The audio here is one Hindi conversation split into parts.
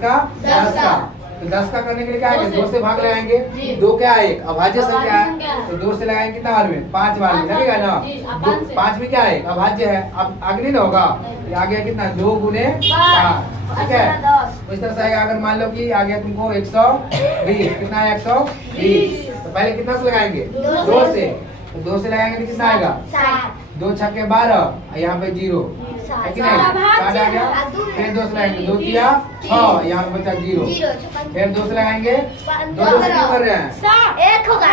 किसका 10 का। तो 10 का करने के लिए क्या आएगा 2 से भाग लगाएंगे, 2 क्या है एक अभाज्य संख्या है, तो 2 से लगाएंगे कितना बार में 5 बार में लगेगा ना। 5 में क्या है अभाज्य है, अब आगे नहीं ना होगा, आ गया कितना 2 गुने 5, ठीक है। इस तरह से आएगा। अगर मान लो कि आ गया तुमको 120, कितना है 120, तो पहले कितना से लगाएंगे 2 से, तो 2 से लगाएंगे तो कितना आएगा 2 छक्के 12, यहाँ पे 0 है कि नहीं, 7 आ गया। फिर 2 से लगाएंगे 2 किया 6, यहाँ पे बचा 0, फिर 2 से लगाएंगे 2 से क्यों कर रहे हैं 1 होगा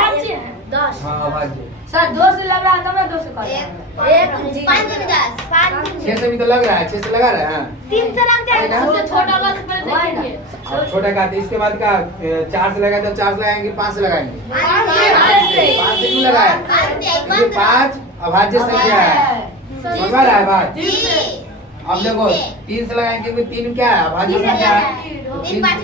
10। हाँ अभाज्य सर 2 से लग रहा है तो मैं 2 से कर रहा हूं। 1 5 10 5 6 से भी तो लग रहा है, 6 से लगा रहे हैं 3 से लग जाएगा। सबसे छोटा वाला से पहले देखेंगे। अब छोटा का इसके बाद का 4 से लगा तो 4 से लगाएंगे 5 से लगाएंगे 5 से क्यों लगाया क्योंकि 5 अभाज्य संख्या है, समझ में आ रहा है बात। अब देखो 3 से लगाएंगे क्योंकि 3 क्या है अभाज्य संख्या है, 3 5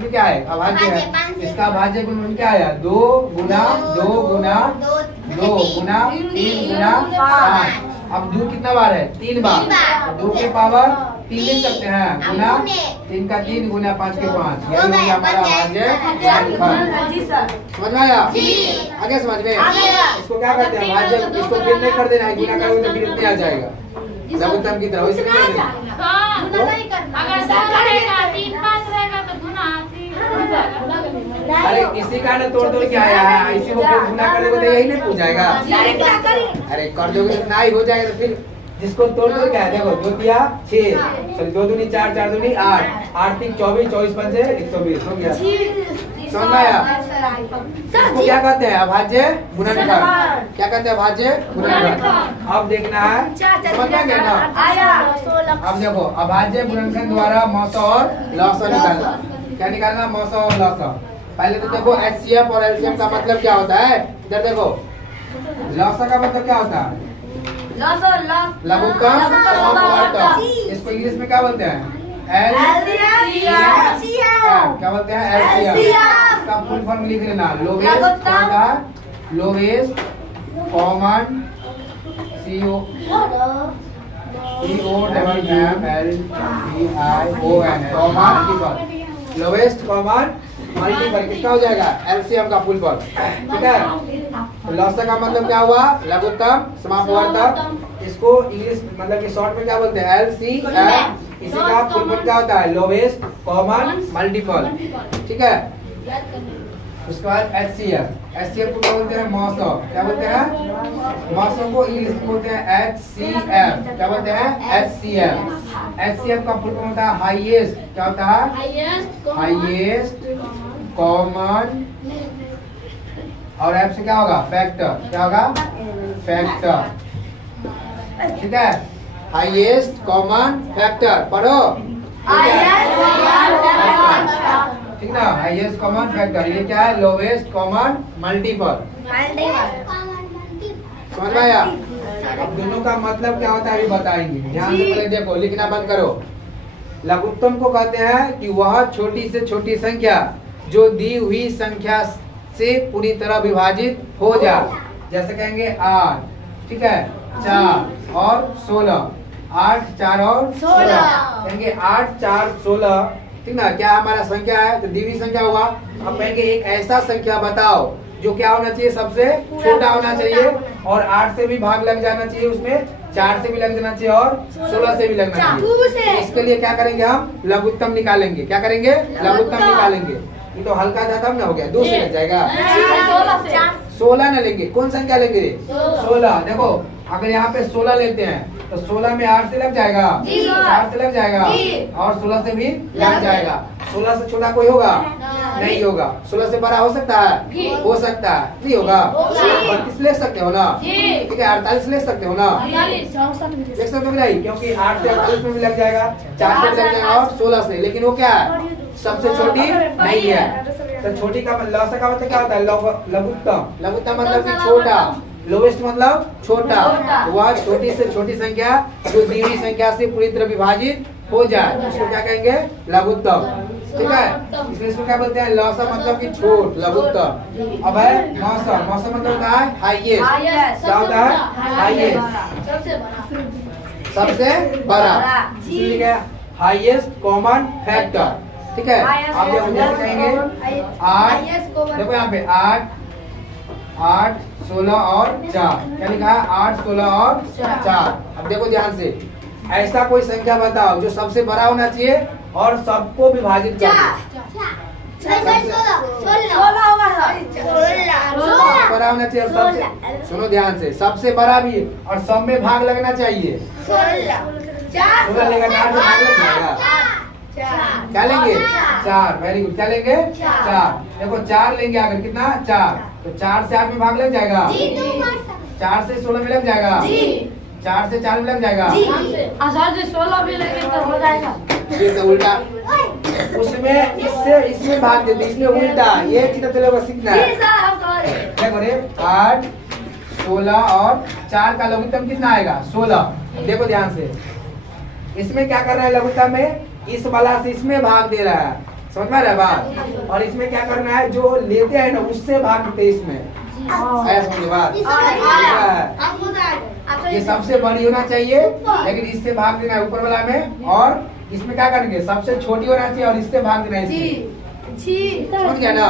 में क्या है अभाज्य है, इसका अभाज्य गुणन क्या आया 2 गुना 2 गुना 2 गुना 3 गुना 5। अब 2 कितना बार है 3 बार, 2 के पावर 3 लिख सकते हैं गुना 3 का 3 गुना 5 के 5, यही हो गया हमारा अभाज्य। जी सर। समझ में आया आगे समझ में। इसको क्या करते हैं अभाज्य, इसको फिर नहीं कर देना है, गुना करोगे तो फिर इतने आ जाएगा लघुत्तम की तरह, इसलिए नहीं देना। गुना नहीं करना। अगर सर करेगा 3 5 रहेगा तो गुना 3 अरे इसी का ना तोड़ के आया है, इसी को फिर गुना कर दोगे तो यही नहीं पूछ जाएगा। अरे कर दोगे तो ना ही हो जाएगा, तो फिर जिसको तोड़ क्या है देखो 2 तिया 6, चलो 2 दूनी 4 4 दूनी 8, 8 3 24, 24 5 120 हो गया। समझ में आया। इसको क्या कहते हैं अभाज्य गुणनखंड, क्या कहते हैं अभाज्य गुणनखंड। अब देखना है समझ में गया ना। अब देखो अभाज्य गुणनखंड द्वारा मौसा और लौसा निकालना, क्या निकालना मौसा और लौसा। पहले तो देखो एचसीएफ और एलसीएम का मतलब क्या होता है, इधर देखो लौसा का मतलब क्या होता है लघुत्तम समापवर्तक, इसको इंग्लिश में क्या बोलते हैं एलसीएम, क्या बोलते हैं एलसीएम। इसका फुल फॉर्म लिख लेना lowest common CO COMMLTION common lowest common multiple, किसका हो जाएगा एलसीएम का फुल फॉर्म, ठीक है। लौसा का मतलब क्या हुआ लघुत्तम समापवर्तक, इसको इंग्लिश मतलब कि शॉर्ट में क्या बोलते हैं एलसीएम। इसी का फुल फॉर्म क्या होता है लोवेस्ट कॉमन मल्टीपल, ठीक है। उसके बाद एचसीएफ, एचसीएफ को क्या बोलते हैं मौसा, क्या बोलते हैं मौसा को इंग्लिश में बोलते हैं एचसीएफ, क्या बोलते हैं एचसीएफ। एचसीएफ का फुल फॉर्म होता है हाईएस्ट, क्या होता है हाईएस्ट कॉमन, और एफ से क्या होगा फैक्टर, क्या होगा फैक्टर, ठीक है। हाईएस्ट कॉमन फैक्टर पढ़ो, ठीक ना हाईएस्ट कॉमन फैक्टर, ये क्या है लोवेस्ट कॉमन मल्टीपल, समझ में आया। अब दोनों का मतलब क्या होता है अभी बताएंगे, ध्यान से पहले देखो लिखना बंद करो। लघुत्तम को कहते हैं कि वह छोटी से छोटी संख्या जो दी हुई संख्या से पूरी तरह विभाजित हो जाए, जैसे कहेंगे 8, ठीक है 4 और 16, 8 4 और 16 कहेंगे 8 4 16, ठीक ना। क्या हमारा संख्या है तो दी हुई संख्या होगा। अब कहेंगे एक ऐसा संख्या बताओ जो क्या होना चाहिए सबसे छोटा होना चाहिए, और 8 से भी भाग लग जाना चाहिए, उसमें 4 से भी लग जाना चाहिए और 16 से भी लगना चाहिए। इसके लिए क्या करेंगे हम लघुत्तम निकालेंगे, क्या करेंगे लघुत्तम निकालेंगे। ये तो हल्का था तब ना हो गया, 2 से लग जाएगा 16 ना लेंगे, कौन संख्या लेंगे 16। देखो अगर यहाँ पे 16 लेते हैं तो 16 में 8 से लग जाएगा, 4 से लग जाएगा और 16 से भी लग जाएगा। 16 से छोटा कोई होगा नहीं होगा, 16 से बड़ा हो सकता है हो सकता है नहीं होगा, 32 ले सकते हो ना, ठीक है 48 ले सकते हो ना, देख सकते हो नहीं, क्योंकि 8 से 48 में भी लग जाएगा, 4 से भी लग जाएगा और 16 से, लेकिन वो क्या है सबसे छोटी नहीं है। तो छोटी का लौसा का मतलब क्या होता है लघुत्तम, लघुत्तम मतलब कि छोटा, लोवेस्ट मतलब छोटा, वह छोटी से छोटी संख्या जो दी हुई संख्या से पूरी तरह विभाजित हो जाए, उसको क्या कहेंगे लघुत्तम, ठीक है। इसलिए इसको क्या बोलते हैं लौसा मतलब कि छोट लघुत्तम। अब है मौसा, मौसा मतलब होता है हाईएस्ट, क्या होता है हाईएस्ट सबसे बड़ा, ठीक है। Highest common factor. ठीक है, आप देखो जैसे कहेंगे 8, देखो यहाँ पे 8, 8, 16 और 4, क्या लिखा है 8, 16 और 4। अब देखो ध्यान से, ऐसा कोई संख्या बताओ जो सबसे बड़ा होना चाहिए और सबको विभाजित कर बड़ा होना चाहिए। सबसे सुनो ध्यान से, सबसे बड़ा भी और सब में भाग लगना चाहिए। 16 लेगा 4 से भाग लग जाएगा। क्या लेंगे 4, वेरी गुड। क्या लेंगे 4, देखो 4 लेंगे अगर कितना 4, तो 4 से 8 में भाग लग जाएगा, 4 से 16 में लग जाएगा, 4 से 4 में लग जाएगा, 16 भी लगे तो हो जाएगा। ये तो उल्टा, उसमें इससे इसमें भाग देते, इसमें उल्टा। ये चीज तो लोगों को सीखना है। क्या करे 8, 16 और 4 का लघुत्तम कितना आएगा 16। देखो ध्यान से, इसमें क्या कर रहा है लघुत्तम में, इस वाला से इसमें भाग दे रहा है, समझ में आ रहा है बात। और इसमें क्या करना है, जो लेते हैं ना उससे भाग देते इसमें। समझे बात, ये सबसे बड़ी होना चाहिए लेकिन इससे भाग देना है ऊपर वाला में, और इसमें क्या करेंगे सबसे छोटी होना चाहिए और इससे भाग देना है इसमें। समझ गया ना,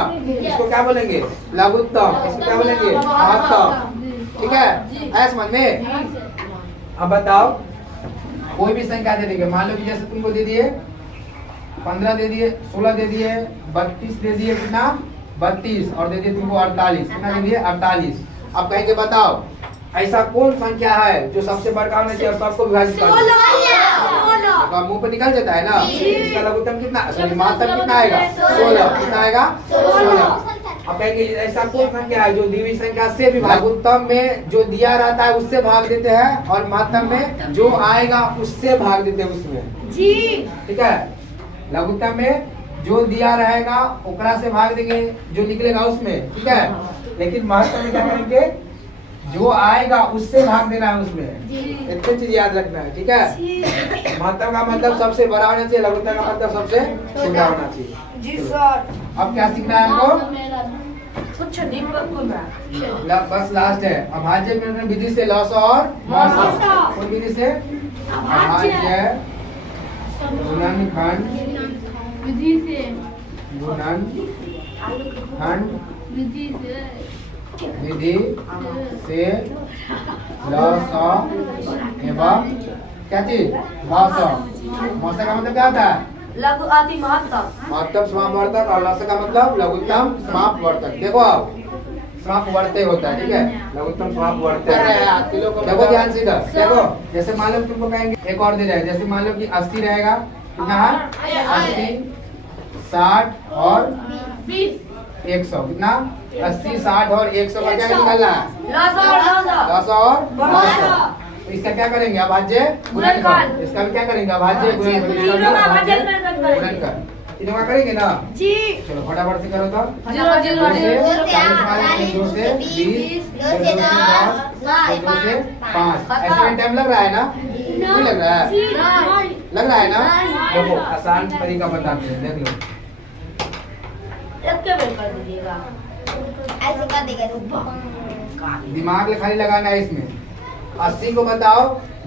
इसको क्या बोलेंगे लघुत्तम, इसको क्या बोलेंगे महत्तम। ठीक है, ऐसा समझ में। अब बताओ कोई भी संख्या दे देंगे, मान लो कि जैसे तुमको दे दिए 15 दे दिए, 16 दे दिए, 32 दे दिए, कितना 32, और दे दिए तुमको 48, कितना दे दिए 48। अब कहेंगे बताओ ऐसा कौन संख्या है जो सबसे बड़ा होना चाहिए और सबको विभाजित कर मुंह पे निकल जाता है ना। इसका लघुत्तम कितना, महत्तम कितना आएगा 16, कितना आएगा 16। अब कहेंगे ऐसा कौन संख्या है जो दी हुई संख्या से भी लघुत्तम में जो दिया रहता है उससे भाग देते हैं और महत्तम में जो आएगा उससे भाग देते हैं उसमें। जी ठीक है, लघुत्तम में जो दिया रहेगा ओकरा से भाग देंगे, जो निकलेगा उसमें। ठीक है, लेकिन महत्तम में क्या करेंगे, जो आएगा उससे भाग देना है उसमें। इतनी चीज याद रखना है। ठीक है, महत्तम का मतलब सबसे बड़ा होना चाहिए, लघुत्तम का मतलब सबसे छोटा होना चाहिए। जी सर। अब क्या सीखना है हमको, कुछ नहीं बस लास्ट है अभाज्य गुणन विधि से लॉस और मॉस। कौन विधि से, अभाज्य गुणनखंड विधि से, गुणनखंड विधि से, विधि से लॉस एवं क्या चीज लॉस। मौसा का मतलब क्या होता है, लघु आदि महत्तम। महत्तम समापवर्तक, और लॉस का मतलब लघुत्तम समापवर्तक। देखो आप समापवर्तक होता है। ठीक है, लघुत्तम समापवर्तक। देखो ध्यान से इधर देखो, जैसे मान लो तुमको कहेंगे एक और दे रहे, जैसे मान लो कि 80 रहेगा, कितना है 80, 60 और 100, कितना 80, 60 और 100 का क्या निकालना है, 10 और 900। तो इसका क्या करेंगे अभाज्य गुणनखंड, इसका भी क्या करेंगे अभाज्य गुणनखंड, तीनों का करेंगे ना जी। चलो फटाफट से करो तो। 0 0 2 से 20, 2 से 10, 2 से 5। ऐसे में टाइम लग रहा है ना, नहीं लग रहा है, लग रहा है ना। देखो आसान तरीका बताते हैं, देख लो। कर दीजिएगा, ऐसे कर देगा। दिमाग खाली लगाना है इसमें। 80 को बताओ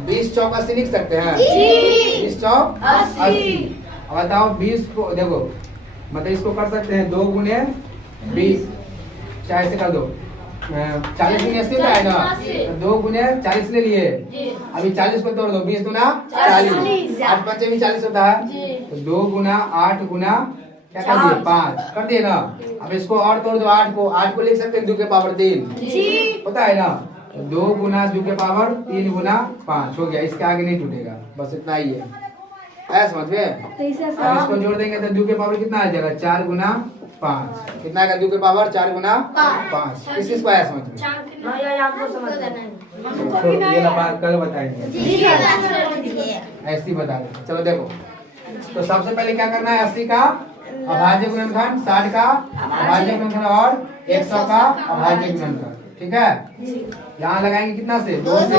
20 चौक 80 लिख सकते हैं, 20 चौक 80। अब बताओ 20 को देखो, मतलब इसको कर सकते हैं 2 गुने 20, चाहे से कर दो 40 गुने 80 है ना, 2 गुने 40 ले लिए। अभी 40 को तोड़ दो, 20 गुना 40, 8 5 भी 40 होता है। तो 2 गुना 8 गुना क्या कर दिए 5 कर दिए ना। अब इसको और तोड़ दो, 8 को लिख सकते हैं 2 के पावर 3 होता है ना। 2 गुना 2 के पावर 3 गुना 5 हो गया, इसके आगे नहीं टूटेगा, बस इतना ही है। ऐसा समझ गए। अब इसको जोड़ देंगे तो 2 के पावर कितना आ जाएगा 4 गुना 5, कितना आएगा 2 के पावर 4 गुना 5। किस को आया समझ में, ये बात कल बताएंगे, ऐसी बता दो। चलो देखो, तो सबसे पहले क्या करना है, 80 का अभाज्य गुणनखंड, 60 का अभाज्य गुणनखंड और 100 का अभाज्य गुणनखंड। ठीक है, यहाँ लगाएंगे कितना से 2 से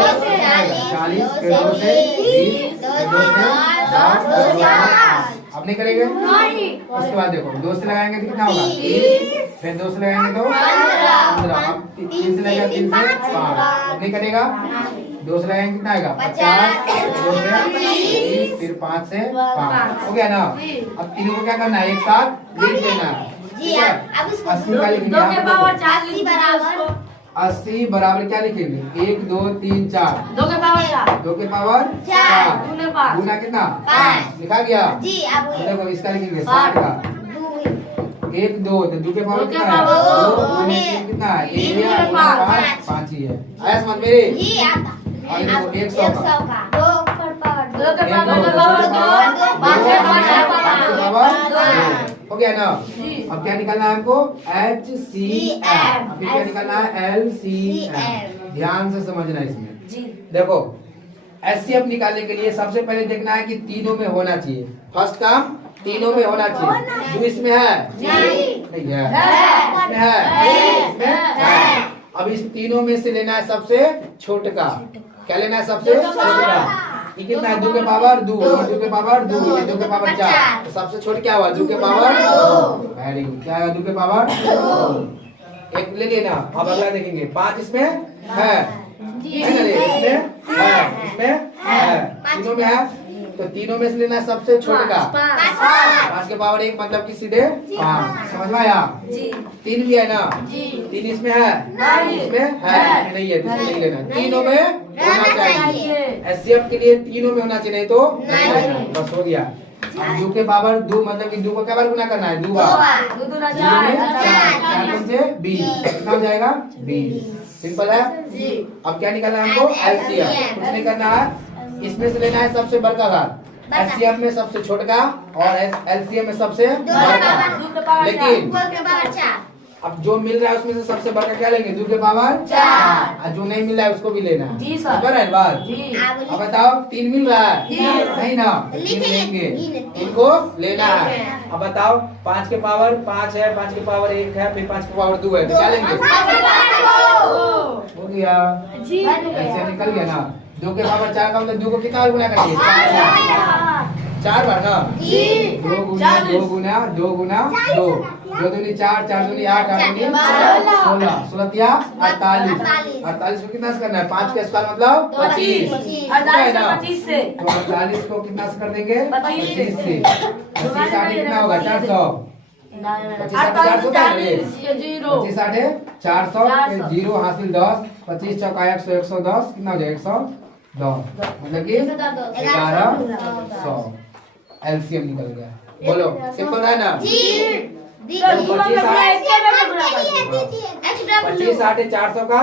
40, फिर 2 से 20, फिर 2 से 10, 5। अब नहीं करेंगे, उसके बाद देखो 2 से लगाएंगे तो कितना होगा 30, फिर 2 से लगाएंगे तो 15, अब 3 से लगेगा 3 से 5। अब नहीं करेगा, 2 से लगाएंगे कितना आएगा 50, 2 से 30, फिर 5 से 5 हो गया ना। अब तीनों को क्या करना है, एक साथ लिख देना है। जी अब इसको 80 का लिखेंगे 2 के पावर 4 80 बराबर 80 बराबर क्या लिखेंगे 1 2 3 4 2 के पावर 4 2 के पावर 4 गुना 5 गुना कितना 5 लिखा गया। जी अब देखो इसका लिखेंगे 60 का 1 2 तो 2 के पावर दो के कितना है पावर 2 दो, गुने 3 कितना है 1 गुने या पाँच। 5 ही है। आया समझ मेरे जी आता और देखो अब 100 का 100 का 2 पर पावर 2 के एक पावर दो, 2 पावर 2 5 के पावर 5 हो गया ना। जी। अब क्या निकालना है हमको HCl, अब फिर क्या निकालना है LCl। ध्यान से समझना इसमें। जी देखो HCl निकालने के लिए सबसे पहले देखना है कि तीनों में होना चाहिए। फर्स्ट काम तीनों में होना चाहिए। जो इसमें है नहीं है, इसमें है, इसमें है। अब इस तीनों में से लेना है सबसे छोटका। क्या लेना है सबसे छोटका। ये कितना है 2 के पावर 2, ये 2 के पावर 2, ये 2 के पावर 4। तो सबसे छोटा क्या हुआ 2 के पावर 2। Very good. क्या है 2 के पावर 2। एक ले लेना। अब अगला देखेंगे 5 इसमें है ना, इसमें है, इसमें है, तीनों में है। तो तीनों में से लेना है सबसे छोटका। 5 के पावर 1 मतलब कि सीधे 5। समझ में आया। जी 3 भी है ना, जी 3 इसमें है, नहीं। इसमें है, इसमें नहीं है, तो इसमें नहीं लेना। तीनों में होना चाहिए। चाहिए HCl के लिए तीनों में होना चाहिए, नहीं तो नहीं। लेना। बस हो गया। अब 2 के पावर 2 मतलब कि 2 को क्या बार गुना करना है 2 बार। 2 2 4 4 से 20 कितना हो जाएगा 20। सिंपल है। जी अब क्या निकालना है हमको LCl। कुछ नहीं करना है, इसमें से लेना है सबसे बड़का घात। HCl में सबसे छोटका और LCl में सबसे बड़का। 2 के पावर 4 लेकिन 2 के पावर 4 अब जो मिल रहा है उसमें से सबसे बड़का क्या लेंगे 2 के पावर 4। और जो नहीं मिल रहा है उसको भी लेना है। जी सर। समझ रहे हैं बात। जी अब बताओ 3 मिल रहा है जी। नहीं ना, 3 लेंगे, इनको लेना है। अब बताओ 5 के पावर 5 है, 5 के पावर 1 है, फिर 5 के पावर 2 है, तो क्या लेंगे हो गया। जी ऐसे निकल गया ना। 2 के पावर 4 का मतलब 2 को कितना बार गुना करिए 4 बार ना। जी 2 गुना 2 गुना 2 गुना 2, 2 दूनी 4, 4 दूनी 8, 8 दूनी 16, 16 या 48। 48 को कितना से करना है 5 के स्क्वायर मतलब 25। 25 से तो 48 को कितना से कर देंगे 25 25 से। 25 8 कितना होगा 400। 48 0 25 8 400, 0 हासिल 10, 25 चौका 100, 110 कितना हो जाएगा 110 मतलब कि 1100। LCM निकल गया। बोलो सिंपल है ना। जी सर पूरा में पूरा इसके में पूरा कर दो। 25 8 400 का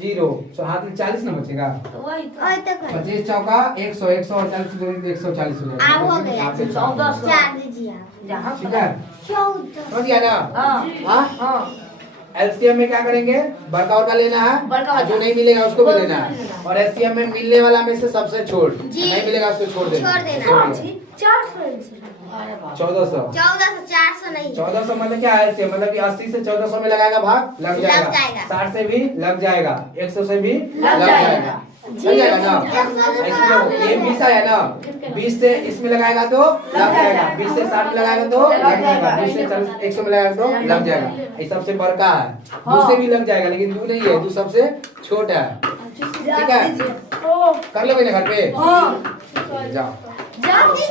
0, तो हाथ 40 ना बचेगा। वही तो 25 चौका 100, 140 140 हो जाएगा। अब हो गया। आपके 14 4 दीजिए आप जहां ठीक है 14 समझ गया ना। हां हाँ हां LCM में क्या करेंगे बड़का और का लेना है, बड़का और जो नहीं मिलेगा उसको भी लेना है। और SCM में मिलने वाला में से सबसे छोट, जी। नहीं मिलेगा उसको छोड़ देना। छोड़ देना। 1400 400 नहीं 1400 मतलब क्या है LCM मतलब कि 80 से 1400 में लगाएगा भाग लग लग जाएगा, जाएगा। 60 से भी लग जाएगा, 100 से भी लग लग जाएगा। जाएगा। लग जाएगा ना। ऐसे देखो ये 20 है ना, 20 से इसमें लगाएगा तो लग जाएगा, 20 से 60 में लगाएगा तो लग जाएगा, 20 से 40 100 में लगाएगा तो लग जाएगा। ये सबसे बड़का है, दूसरे भी लग जाएगा लेकिन दू नहीं है, दू सबसे छोटा है। ठीक है कर लो ना घर पे हां जाओ। जल्दी